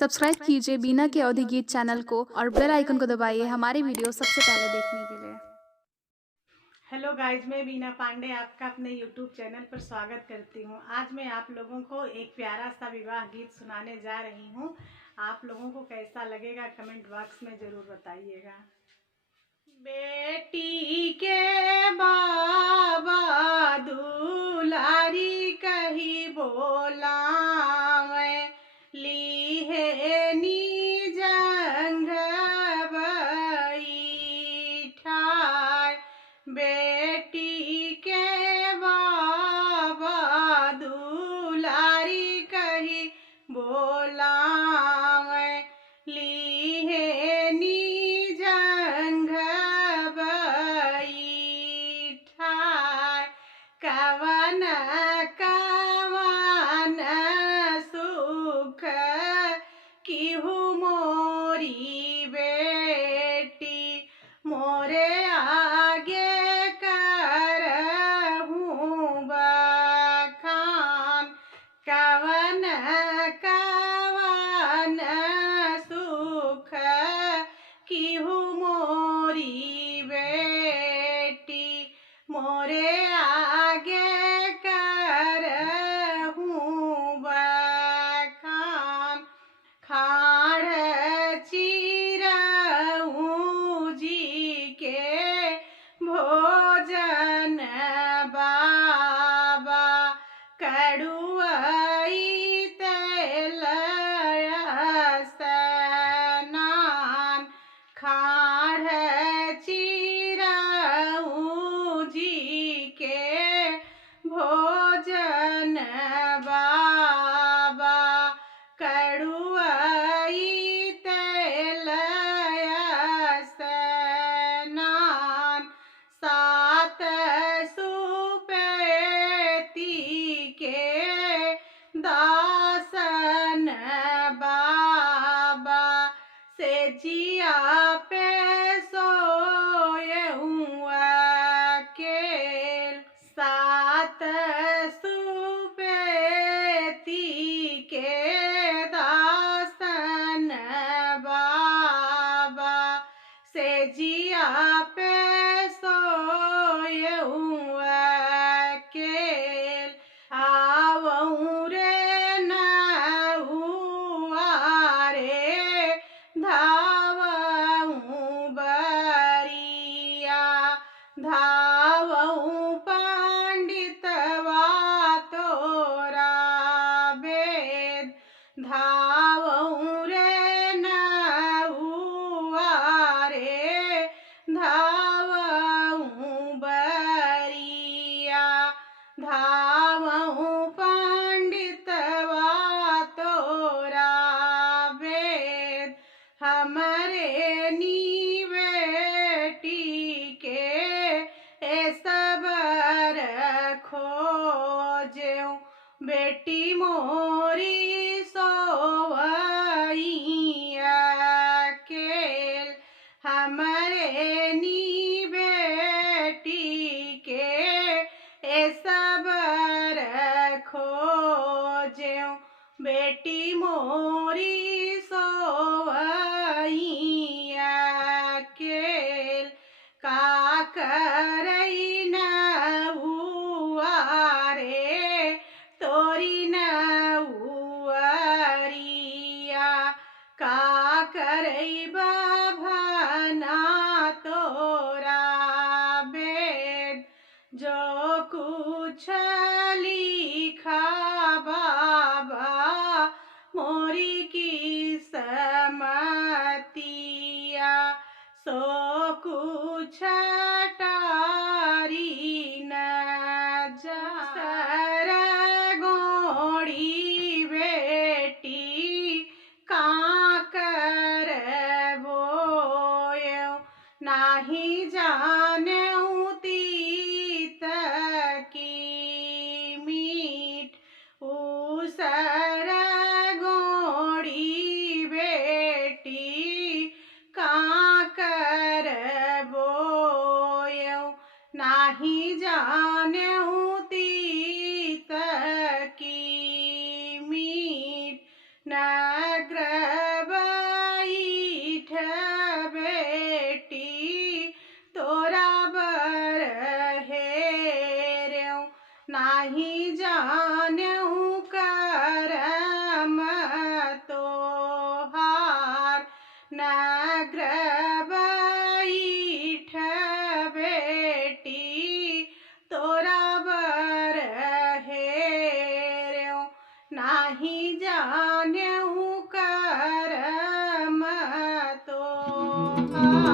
Subscribe कीजिए बीना के अवधि गीत चैनल को और बेल आइकन को दबाइए हमारी वीडियो सबसे पहले देखने के लिए। हेलो गाइज, मैं बीना पांडे आपका अपने यूट्यूब चैनल पर स्वागत करती हूँ। आज मैं आप लोगों को एक प्यारा सा विवाह गीत सुनाने जा रही हूँ। आप लोगों को कैसा लगेगा कमेंट बॉक्स में ज़रूर बताइएगा। बेटी के बाबा दुलारी कही बोलावे, लीहे नी जंग बैठाय। बेटी के बाबा दुलारी कही बोलावे, लीहे नी जंग बैठाय। कवन कवन सुख किहु मोरी बेटी, मोरे आगे करहूँ बखान। कवन कवन सुख किहु मोरी बेटी, मोरे आगे करहूँ बखान। खाड़ चिरऊँ जी के भोजन बाबा, कड़ुआई तेल स्नान। खाड़ चिरऊँ जी के भोजन बाबा, कड़ुआई तेल स्नान। सात सुपेती के दासन बाबा, से जिया पे सोएऊँ अकेल। सात सुपेती के दासन बाबा, से जिया पे सोएऊँ अकेल। आवऊँ रे नहुआ रे, धावऊँ बरिया, धावऊँ पंडितवा तोरा वेद। धावऊँ रे नहुआ रे, धावऊँ बरिया, धावऊँ पंडितवा तोरा वेद। हमरे नी बेटी के ए सबर खोजेऊँ, बेटी मोरी सोवई अकेल। हमरे नी बेटी के ए सबर खोजेऊँ, बेटी मोरी सोवई अकेल। का करई नहुआ रे, तोरी नहुअरिया, का करई बभना तोरा बेद। जो कुछ लिखा बाबा मोरी किस्मतिया, सो कुछ टारी न जा। सरगोड़ी बेटी का करबोयो, नाही जानेऊ तीत की मीठ। ऊ सरगोड़ी बेटी का करबोयो, नाही जान्यहु करम तोहार नग्र बैठ बेटी तोरा बर हेर्यो नाही जान्यहु करम तोहार।